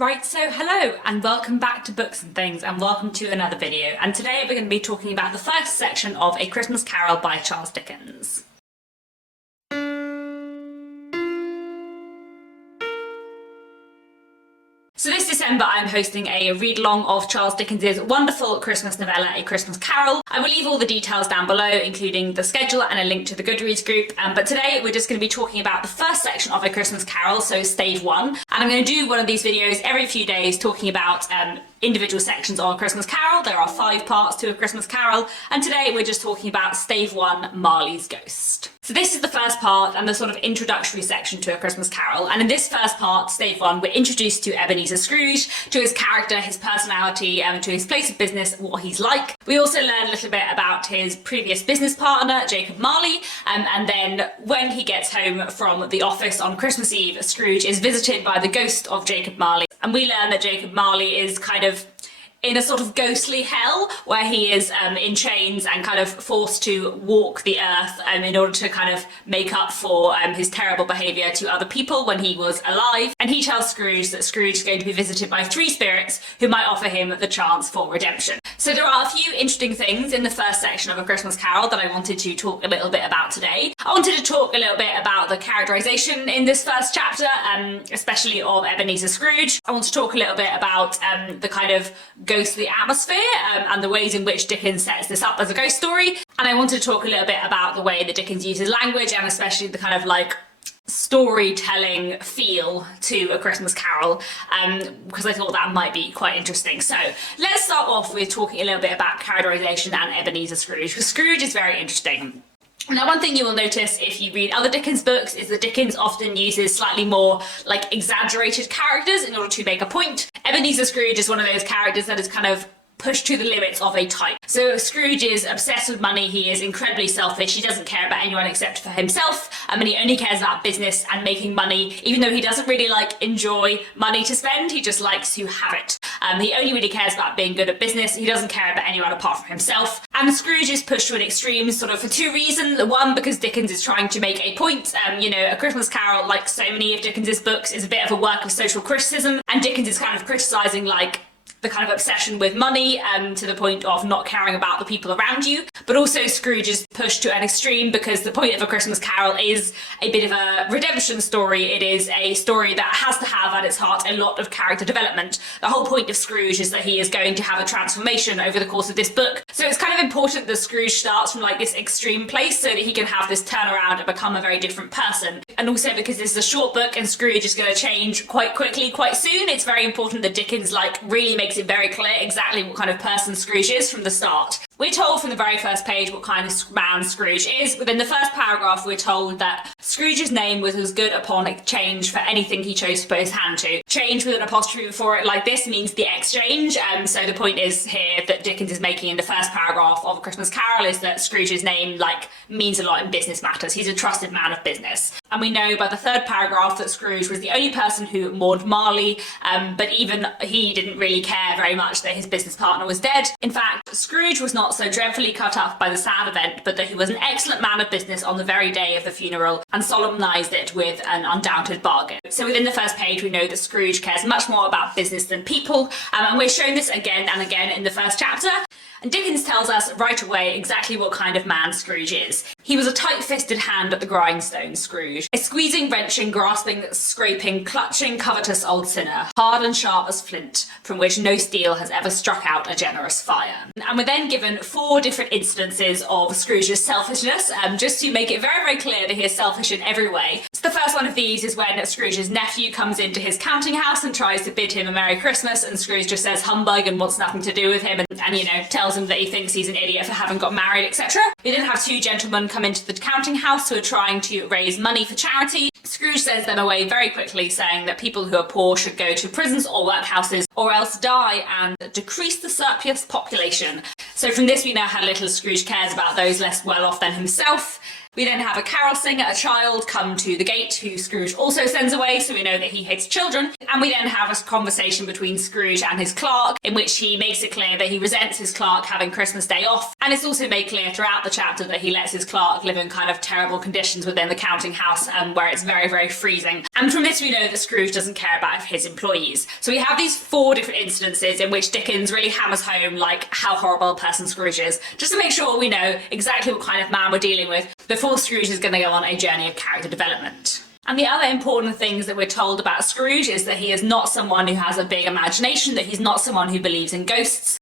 Right, so hello and welcome back to Books and Things and welcome to another video. And today we're going to be talking about the first section of A Christmas Carol by Charles Dickens. So this December I'm hosting a read-along of Charles Dickens's wonderful Christmas novella, A Christmas Carol. I will leave all the details down below, including the schedule and a link to the Goodreads group. But today we're just going to be talking about the first section of A Christmas Carol, so Stave I. And I'm going to do one of these videos every few days talking about individual sections of A Christmas Carol. There are 5 parts to A Christmas Carol, and today we're just talking about Stave I, Marley's Ghost. So this is the first part and the sort of introductory section to A Christmas Carol, and in this first part, Stave I, we're introduced to Ebenezer Scrooge, to his character, his personality, to his place of business, what he's like. We also learn a little bit about his previous business partner, Jacob Marley, and then when he gets home from the office on Christmas Eve, Scrooge is visited by the ghost of Jacob Marley, and we learn that Jacob Marley is kind of in a sort of ghostly hell where he is in chains and kind of forced to walk the earth in order to kind of make up for his terrible behaviour to other people when he was alive. And he tells Scrooge that Scrooge is going to be visited by 3 spirits who might offer him the chance for redemption. So there are a few interesting things in the first section of A Christmas Carol that I wanted to talk a little bit about today. I wanted to talk a little bit about the characterisation in this first chapter, especially of Ebenezer Scrooge. I want to talk a little bit about the kind of ghostly atmosphere and the ways in which Dickens sets this up as a ghost story. And I want to talk a little bit about the way that Dickens uses language and especially the kind of like storytelling feel to A Christmas Carol, because I thought that might be quite interesting. So let's start off with talking a little bit about characterisation and Ebenezer Scrooge, because Scrooge is very interesting. Now, one thing you will notice if you read other Dickens books is that Dickens often uses slightly more like exaggerated characters in order to make a point. Ebenezer Scrooge is one of those characters that is kind of pushed to the limits of a type. So Scrooge is obsessed with money, he is incredibly selfish, he doesn't care about anyone except for himself, and he only cares about business and making money, even though he doesn't really enjoy money to spend, he just likes to have it. He only really cares about being good at business, he doesn't care about anyone apart from himself. And Scrooge is pushed to an extreme sort of for 2 reasons. One, because Dickens is trying to make a point. A Christmas Carol, like so many of Dickens's books, is a bit of a work of social criticism, and Dickens is kind of criticising the kind of obsession with money to the point of not caring about the people around you. But also Scrooge is pushed to an extreme because the point of A Christmas Carol is a bit of a redemption story. It is a story that has to have at its heart a lot of character development. The whole point of Scrooge is that he is going to have a transformation over the course of this book. So it's kind of important that Scrooge starts from this extreme place so that he can have this turnaround and become a very different person. And also because this is a short book and Scrooge is going to change quite quickly, quite soon, it's very important that Dickens really makes it very clear exactly what kind of person Scrooge is from the start. We're told from the very first page what kind of man Scrooge is. Within the first paragraph, we're told that Scrooge's name was as good upon exchange for anything he chose to put his hand to. Change with an apostrophe before it like this means the exchange. So the point is here that Dickens is making in the first paragraph of A Christmas Carol is that Scrooge's name means a lot in business matters. He's a trusted man of business. And we know by the third paragraph that Scrooge was the only person who mourned Marley, but even he didn't really care very much that his business partner was dead. In fact, Scrooge was not so dreadfully cut up by the sad event, but that he was an excellent man of business on the very day of the funeral and solemnised it with an undoubted bargain. So within the first page, we know that Scrooge cares much more about business than people, and we're shown this again and again in the first chapter. And Dickens tells us right away exactly what kind of man Scrooge is. He was a tight-fisted hand at the grindstone, Scrooge. A squeezing, wrenching, grasping, scraping, clutching, covetous old sinner, hard and sharp as flint, from which no steel has ever struck out a generous fire. And we're then given 4 different instances of Scrooge's selfishness, just to make it very, very clear that he is selfish in every way. So the first one of these is when Scrooge's nephew comes into his counting house and tries to bid him a Merry Christmas, and Scrooge just says humbug and wants nothing to do with him, and tells him that he thinks he's an idiot for having got married, etc. We then have 2 gentlemen come into the counting house who are trying to raise money for charity. Scrooge sends them away very quickly, saying that people who are poor should go to prisons or workhouses or else die and decrease the surplus population. So from this we know how little Scrooge cares about those less well off than himself. We then have a carol singer, a child, come to the gate who Scrooge also sends away, so we know that he hates children. And we then have a conversation between Scrooge and his clerk in which he makes it clear that he resents his clerk having Christmas Day off. And it's also made clear throughout the chapter that he lets his clerk live in kind of terrible conditions within the counting house where it's very, very freezing. And from this we know that Scrooge doesn't care about his employees. So we have these 4 different instances in which Dickens really hammers home like how horrible a person Scrooge is, just to make sure we know exactly what kind of man we're dealing with before Scrooge is going to go on a journey of character development. And the other important things that we're told about Scrooge is that he is not someone who has a big imagination, that he's not someone who believes in ghosts.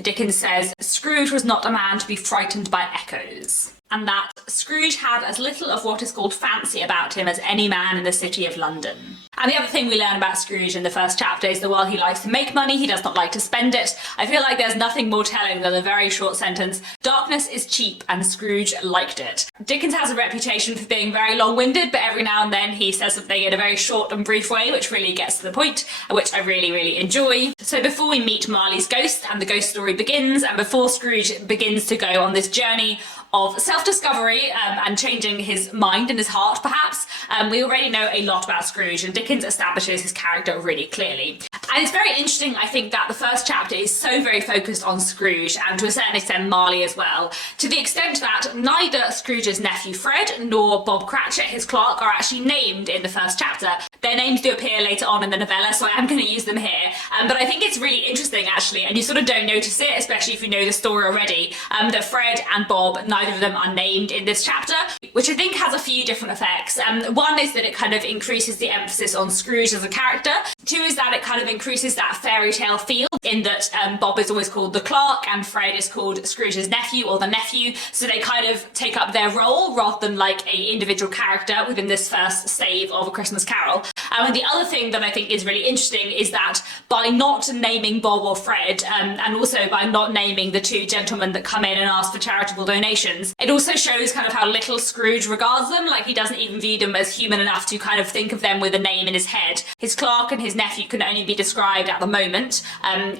Dickens says, Scrooge was not a man to be frightened by echoes. And that Scrooge had as little of what is called fancy about him as any man in the city of London. And the other thing we learn about Scrooge in the first chapter is that while he likes to make money, he does not like to spend it. I feel like there's nothing more telling than a very short sentence, darkness is cheap and Scrooge liked it. Dickens has a reputation for being very long-winded, but every now and then he says something in a very short and brief way, which really gets to the point, which I really, really enjoy. So before we meet Marley's ghost and the ghost story begins, and before Scrooge begins to go on this journey of self-discovery and changing his mind and his heart, perhaps, we already know a lot about Scrooge, and Dickens establishes his character really clearly. And it's very interesting, I think, that the first chapter is so very focused on Scrooge, and to a certain extent Marley as well, to the extent that neither Scrooge's nephew Fred nor Bob Cratchit, his clerk, are actually named in the first chapter. Their names do appear later on in the novella, so I am going to use them here. But I think it's really interesting, actually, and you sort of don't notice it, especially if you know the story already, that Fred and Bob, neither of them are named in this chapter, which I think has a few different effects. One is that it kind of increases the emphasis on Scrooge as a character. 2 is that it kind of increases that fairy tale feel, in that Bob is always called the clerk and Fred is called Scrooge's nephew or the nephew, so they kind of take up their role rather than like a individual character within this first stave of A Christmas Carol. And the other thing that I think is really interesting is that by not naming Bob or Fred, and also by not naming the 2 gentlemen that come in and ask for charitable donations, it also shows kind of how little Scrooge regards them. Like, he doesn't even view them as human enough to kind of think of them with a name in his head. His clerk and his nephew can only be described at the moment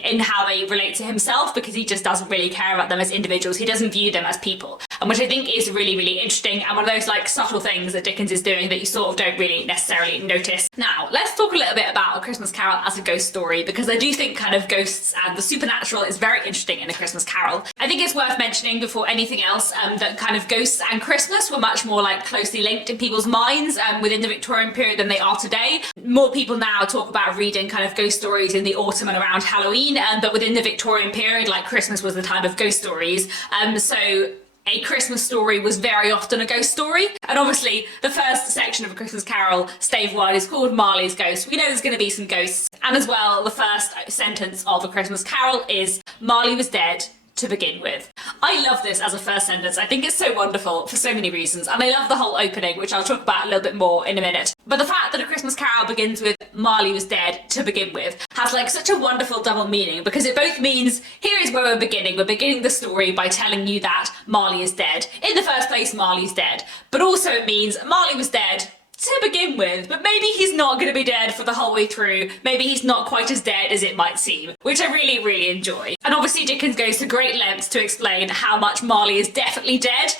in how they relate to himself, because he just doesn't really care about them as individuals. He doesn't view them as people, and which I think is really, really interesting, and one of those like subtle things that Dickens is doing that you sort of don't really necessarily notice. Now, let's talk a little bit about A Christmas Carol as a ghost story, because I do think kind of ghosts and the supernatural is very interesting in A Christmas Carol. I think it's worth mentioning before anything else that kind of ghosts and Christmas were much more like closely linked in people's minds within the Victorian period than they are today. More people now talk about reading kind of ghost stories in the autumn and around Halloween, but within the Victorian period, like, Christmas was the time of ghost stories. So a Christmas story was very often a ghost story. And obviously the first section of A Christmas Carol, Stave I, is called Marley's Ghost. We know there's going to be some ghosts. And as well, the first sentence of A Christmas Carol is, Marley was dead to begin with. I love this as a first sentence. I think it's so wonderful for so many reasons, and I love the whole opening, which I'll talk about a little bit more in a minute. But the fact that A Christmas Carol begins with Marley was dead to begin with has like such a wonderful double meaning, because it both means here is where we're beginning. We're beginning the story by telling you that Marley is dead. In the first place, Marley's dead, but also it means Marley was dead to begin with, but maybe he's not going to be dead for the whole way through. Maybe he's not quite as dead as it might seem, which I really, really enjoy. And obviously Dickens goes to great lengths to explain how much Marley is definitely dead,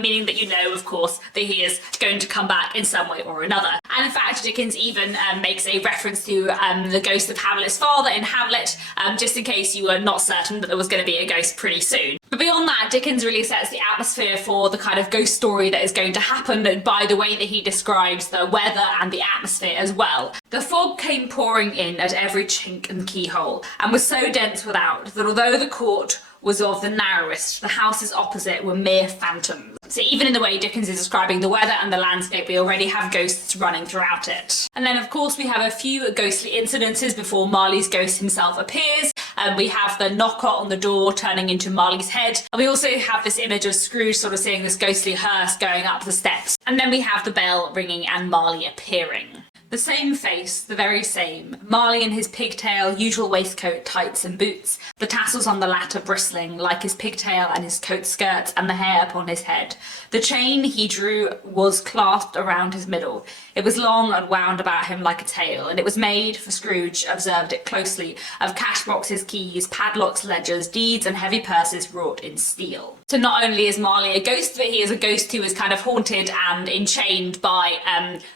meaning that you know, of course, that he is going to come back in some way or another. And in fact, Dickens even makes a reference to the ghost of Hamlet's father in Hamlet, just in case you were not certain that there was going to be a ghost pretty soon. But beyond that, Dickens really sets the atmosphere for the kind of ghost story that is going to happen by the way that he describes the weather and the atmosphere as well. The fog came pouring in at every chink and keyhole, and was so dense without that although the court was of the narrowest, the houses opposite were mere phantoms. So even in the way Dickens is describing the weather and the landscape, we already have ghosts running throughout it. And then of course we have a few ghostly incidences before Marley's ghost himself appears. We have the knocker on the door turning into Marley's head, and we also have this image of Scrooge sort of seeing this ghostly hearse going up the steps. And then we have the bell ringing and Marley appearing. The same face, the very same. Marley in his pigtail, usual waistcoat, tights and boots, the tassels on the latter bristling, like his pigtail and his coat skirts and the hair upon his head. The chain he drew was clasped around his middle. It was long and wound about him like a tail, and it was made, for Scrooge observed it closely, of cash boxes, keys, padlocks, ledgers, deeds, and heavy purses wrought in steel. So not only is Marley a ghost, but he is a ghost who is kind of haunted and enchained by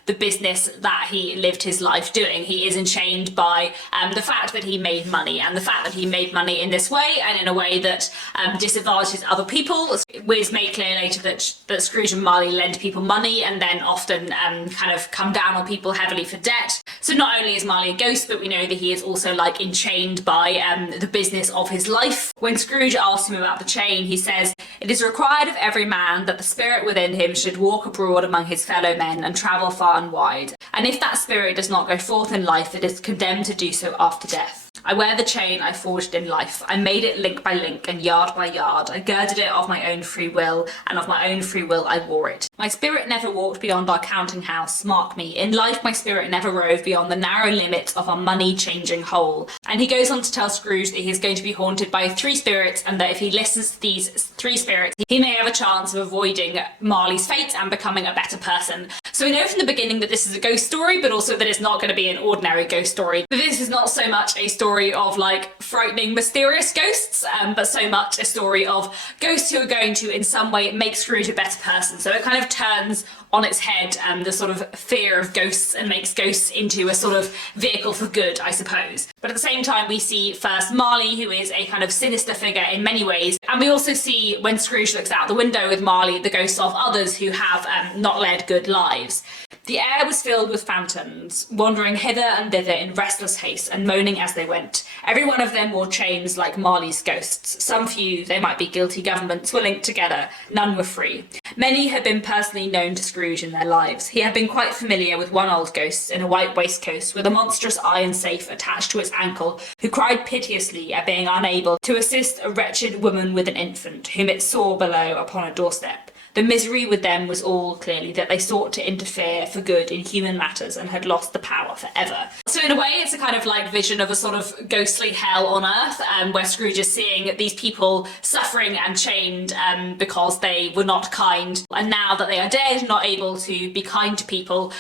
the business that he lived his life doing. He is enchained by the fact that he made money, and the fact that he made money in this way and in a way that disadvantages other people. It is made clear later that Scrooge and Marley lend people money and then often kind of come down on people heavily for debt. So not only is Marley a ghost, but we know that he is also like enchained by the business of his life. When Scrooge asks him about the chain, he says, "It is required of every man that the spirit within him should walk abroad among his fellow men and travel far and wide. And if that spirit does not go forth in life, it is condemned to do so after death. I wear the chain I forged in life. I made it link by link and yard by yard. I girded it of my own free will, and of my own free will I wore it. My spirit never walked beyond our counting house. Mark me, in life my spirit never rove beyond the narrow limits of our money-changing hole." And he goes on to tell Scrooge that he's going to be haunted by 3 spirits, and that if he listens to these 3 spirits, he may have a chance of avoiding Marley's fate and becoming a better person. So we know from the beginning that this is a ghost story, but also that it's not going to be an ordinary ghost story. But this is not so much a story of like frightening, mysterious ghosts, but so much a story of ghosts who are going to in some way make Scrooge a better person. So it kind of turns on its head the sort of fear of ghosts and makes ghosts into a sort of vehicle for good, I suppose. But at the same time, we see first Marley, who is a kind of sinister figure in many ways, and we also see, when Scrooge looks out the window with Marley, the ghosts of others who have not led good lives. The air was filled with phantoms, wandering hither and thither in restless haste and moaning as they went. Every one of them wore chains like Marley's ghosts. Some few, they might be guilty governments, were linked together. None were free. Many had been personally known to Scrooge in their lives. He had been quite familiar with one old ghost in a white waistcoat with a monstrous iron safe attached to its ankle, who cried piteously at being unable to assist a wretched woman with an infant, whom it saw below upon a doorstep. The misery with them was all, clearly, that they sought to interfere for good in human matters and had lost the power forever. So in a way, it's a kind of like vision of a sort of ghostly hell on earth, where Scrooge is seeing these people suffering and chained because they were not kind, and now that they are dead, not able to be kind to people,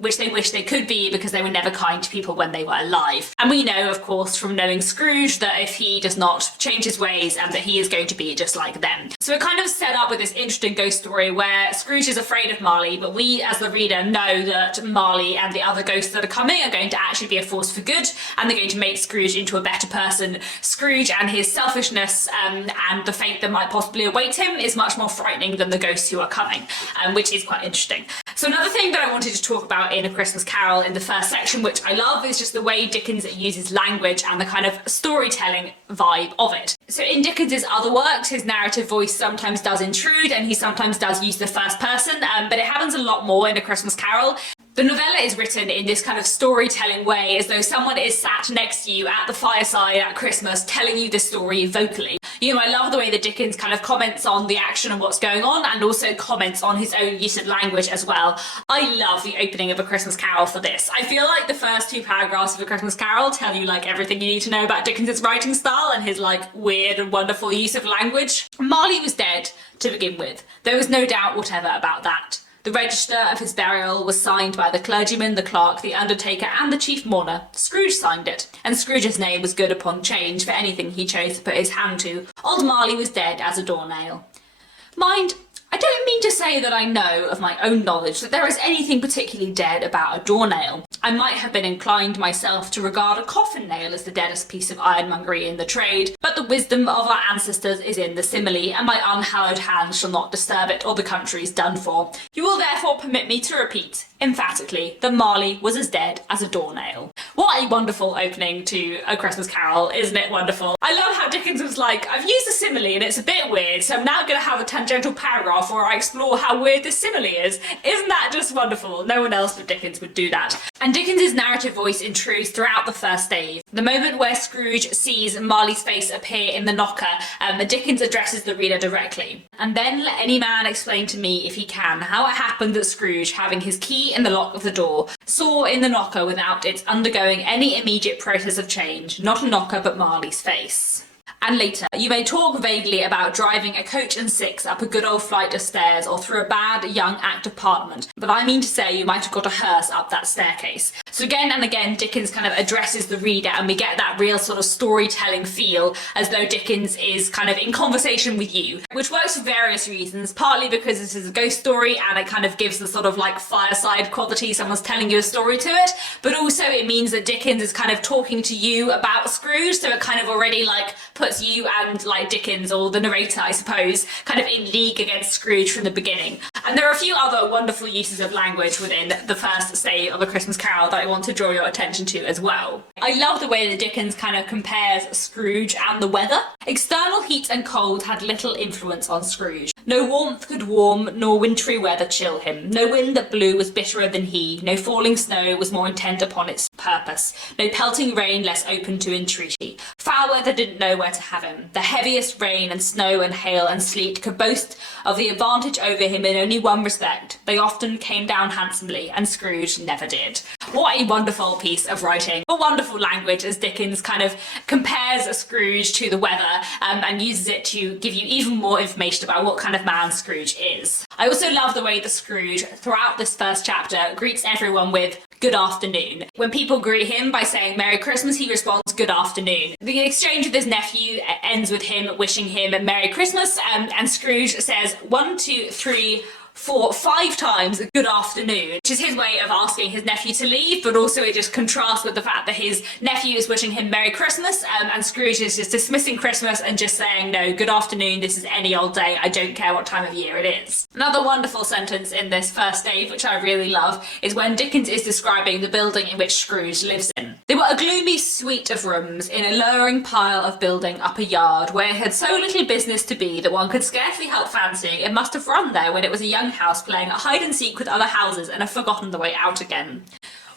which they wish they could be because they were never kind to people when they were alive. And we know, of course, from knowing Scrooge, that if he does not change his ways, that he is going to be just like them. So it kind of set up with this interesting ghost story where Scrooge is afraid of Marley, but we as the reader know that Marley and the other ghosts that are coming are going to actually be a force for good, and they're going to make Scrooge into a better person. Scrooge and his selfishness and the fate that might possibly await him is much more frightening than the ghosts who are coming, which is quite interesting. So another thing that I wanted to talk about in A Christmas Carol in the first section, which I love, is just the way Dickens uses language and the kind of storytelling vibe of it. So in Dickens's other works, his narrative voice sometimes does intrude, and he sometimes does use the first person, but it happens a lot more in A Christmas Carol. The novella is written in this kind of storytelling way, as though someone is sat next to you at the fireside at Christmas telling you the story vocally. You know, I love the way that Dickens kind of comments on the action and what's going on, and also comments on his own use of language as well. I love the opening of A Christmas Carol for this. I feel like the first 2 paragraphs of A Christmas Carol tell you like everything you need to know about Dickens's writing style and his like weird and wonderful use of language. Marley was dead to begin with. There was no doubt whatever about that. The register of his burial was signed by the clergyman, the clerk, the undertaker, and the chief mourner. Scrooge signed it, and Scrooge's name was good upon change for anything he chose to put his hand to. Old Marley was dead as a doornail. Mind, I don't mean to say that I know of my own knowledge that there is anything particularly dead about a doornail. I might have been inclined myself to regard a coffin nail as the deadest piece of ironmongery in the trade, but the wisdom of our ancestors is in the simile, and my unhallowed hands shall not disturb it, or the country's done for. You will therefore permit me to repeat, emphatically, that Marley was as dead as a doornail. What a wonderful opening to A Christmas Carol, isn't it wonderful? I love how Dickens was like, I've used a simile and it's a bit weird, so I'm now going to have a tangential paragraph where I explore how weird this simile is. Isn't that just wonderful? No one else but Dickens would do that. And Dickens's narrative voice intrudes throughout the first stave. The moment where Scrooge sees Marley's face appear in the knocker, Dickens addresses the reader directly. And then let any man explain to me, if he can, how it happened that Scrooge, having his key in the lock of the door, saw in the knocker, without its undergoing any immediate process of change, not a knocker but Marley's face. and later. You may talk vaguely about driving a coach and six up a good old flight of stairs or through a bad young Act of Parliament, but I mean to say you might have got a hearse up that staircase. So again and again, Dickens kind of addresses the reader, and we get that real sort of storytelling feel as though Dickens is kind of in conversation with you, which works for various reasons, partly because this is a ghost story and it kind of gives the sort of like fireside quality, someone's telling you a story to it, but also it means that Dickens is kind of talking to you about Scrooge, so it kind of already like puts you and like Dickens, or the narrator I suppose, kind of in league against Scrooge from the beginning. And there are a few other wonderful uses of language within the first stave of A Christmas Carol that I want to draw your attention to as well. I love the way that Dickens kind of compares Scrooge and the weather. External heat and cold had little influence on Scrooge. No warmth could warm, nor wintry weather chill him. No wind that blew was bitterer than he. No falling snow was more intent upon its purpose. No pelting rain less open to entreaty. Foul weather didn't know where to have him. The heaviest rain and snow and hail and sleet could boast of the advantage over him in only one respect. They often came down handsomely, and Scrooge never did. What a wonderful piece of writing. What wonderful language as Dickens kind of compares Scrooge to the weather and uses it to give you even more information about what kind of man Scrooge is. I also love the way that Scrooge, throughout this first chapter, greets everyone with good afternoon. When people greet him by saying Merry Christmas, he responds good afternoon. The exchange with his nephew ends with him wishing him Merry Christmas, and Scrooge says 1, 2, 3, 4, 5 times good afternoon, which is his way of asking his nephew to leave, but also it just contrasts with the fact that his nephew is wishing him Merry Christmas, and Scrooge is just dismissing Christmas and just saying, no, good afternoon, this is any old day, I don't care what time of year it is. Another wonderful sentence in this first stave, which I really love, is when Dickens is describing the building in which Scrooge lives in. They were a gloomy suite of rooms in a lowering pile of building up a yard, where it had so little business to be that one could scarcely help fancying it must have run there when it was a young house playing at hide and seek with other houses and have forgotten the way out again.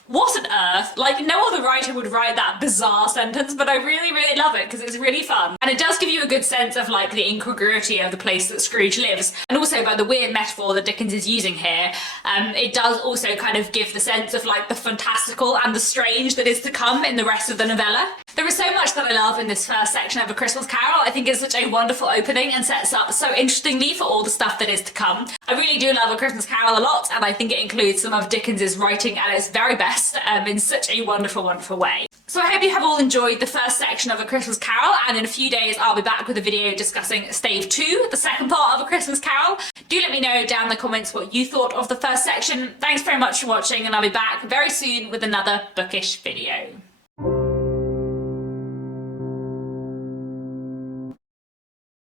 What on earth? Like, no other writer would write that bizarre sentence, but I really, really love it because it's really fun. And it does give you a good sense of like the incongruity of the place that Scrooge lives. And also by the weird metaphor that Dickens is using here, it does also kind of give the sense of like the fantastical and the strange that is to come in the rest of the novella. There is so much that I love in this first section of A Christmas Carol. I think it's such a wonderful opening and sets up so interestingly for all the stuff that is to come. I really do love A Christmas Carol a lot, and I think it includes some of Dickens's writing at its very best in such a wonderful, wonderful way. So I hope you have all enjoyed the first section of A Christmas Carol, and in a few days I'll be back with a video discussing Stave II, the second part of A Christmas Carol. Do let me know down in the comments what you thought of the first section. Thanks very much for watching, and I'll be back very soon with another bookish video.